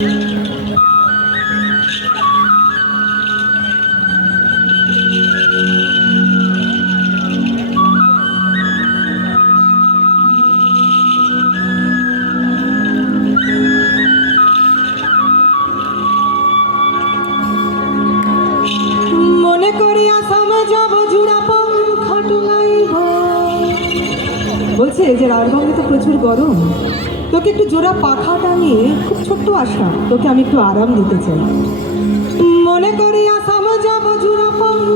মনে যে তো প্রচুর গরম, তোকে একটু জোড়া পাখা টানিয়ে খুব ছোট্ট আসা তোকে আমি একটু আরাম দিতে চাই। মনে করি আসাম যাব জোড়া পঙ্খ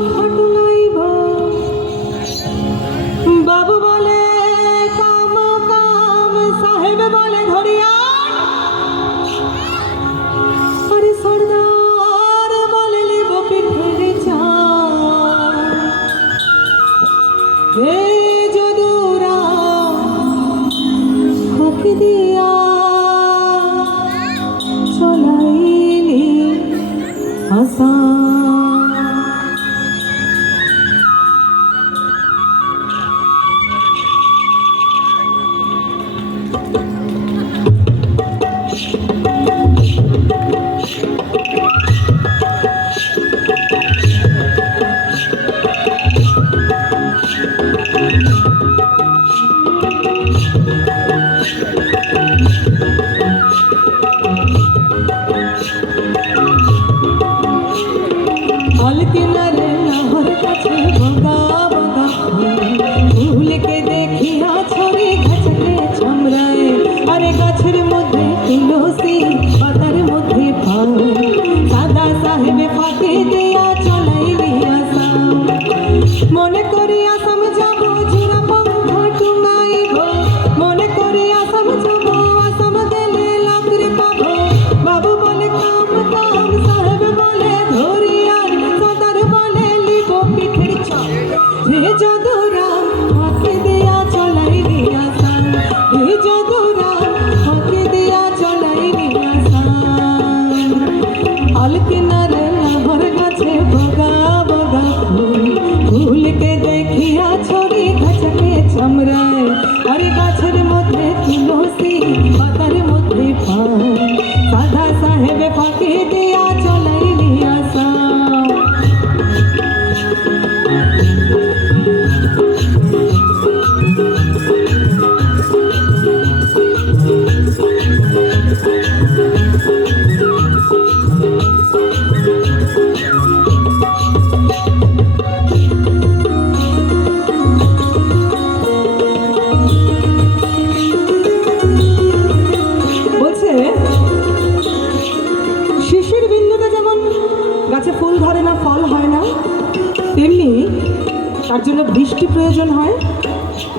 জন্য বৃষ্টি প্রয়োজন হয়,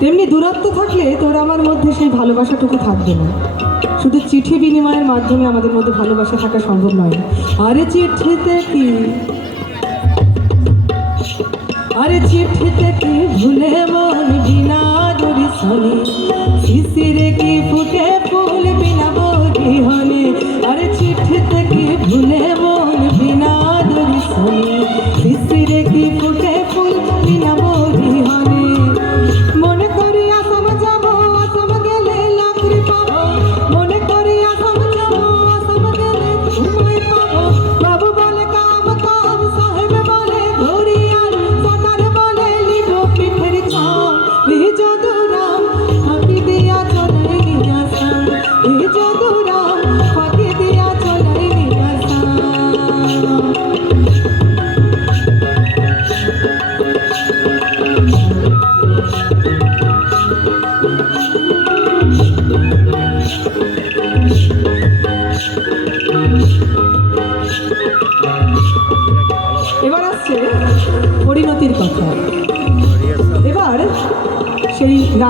তেমনি দূরত্ব থাকলে তোর আমার মধ্যে সেই ভালোবাসাটুকু থাকবে না। শুধু চিঠি বিনিময়ের মাধ্যমে আমাদের মধ্যে ভালোবাসা থাকা সম্ভব নয়। আরে চিঠিতে কি? আরে চিঠিতে কি ভুলে মন বিনা দরি শনি il tuo te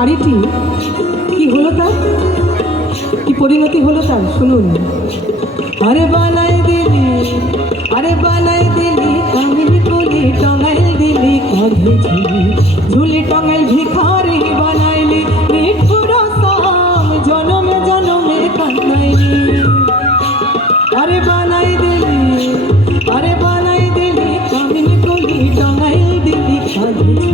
নারীটি কি হলো তার? কি পরিণতি হলো তার? শুনুন। আরে বানাই দিলি, আরে বানাই দিলি, কামিনী কলি টঙাই দিলি, কাঁধে ঝুলি ঝুলি টঙাই ভিখারি বানাইলি, নিঠুর সাম, জনমে জনমে কান্নাইলি। আরে বানাই দিলি, আরে বানাই দিলি, কামিনী কলি টঙাই দিলি, কাঁধে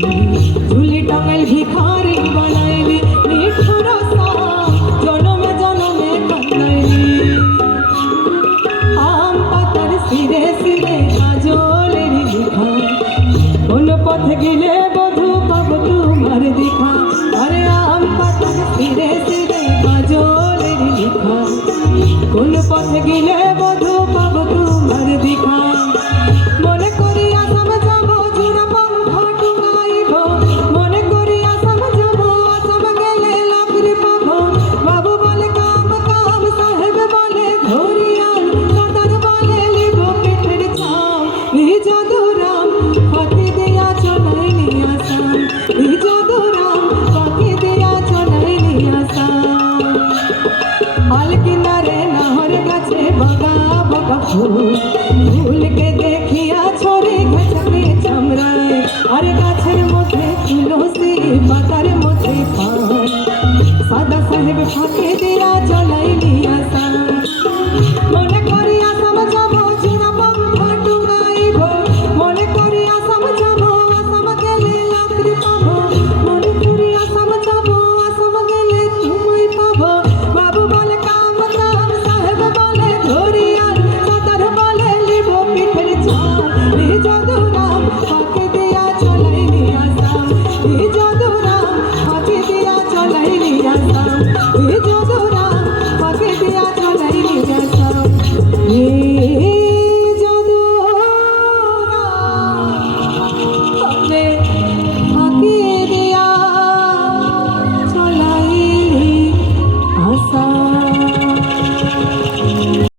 বগা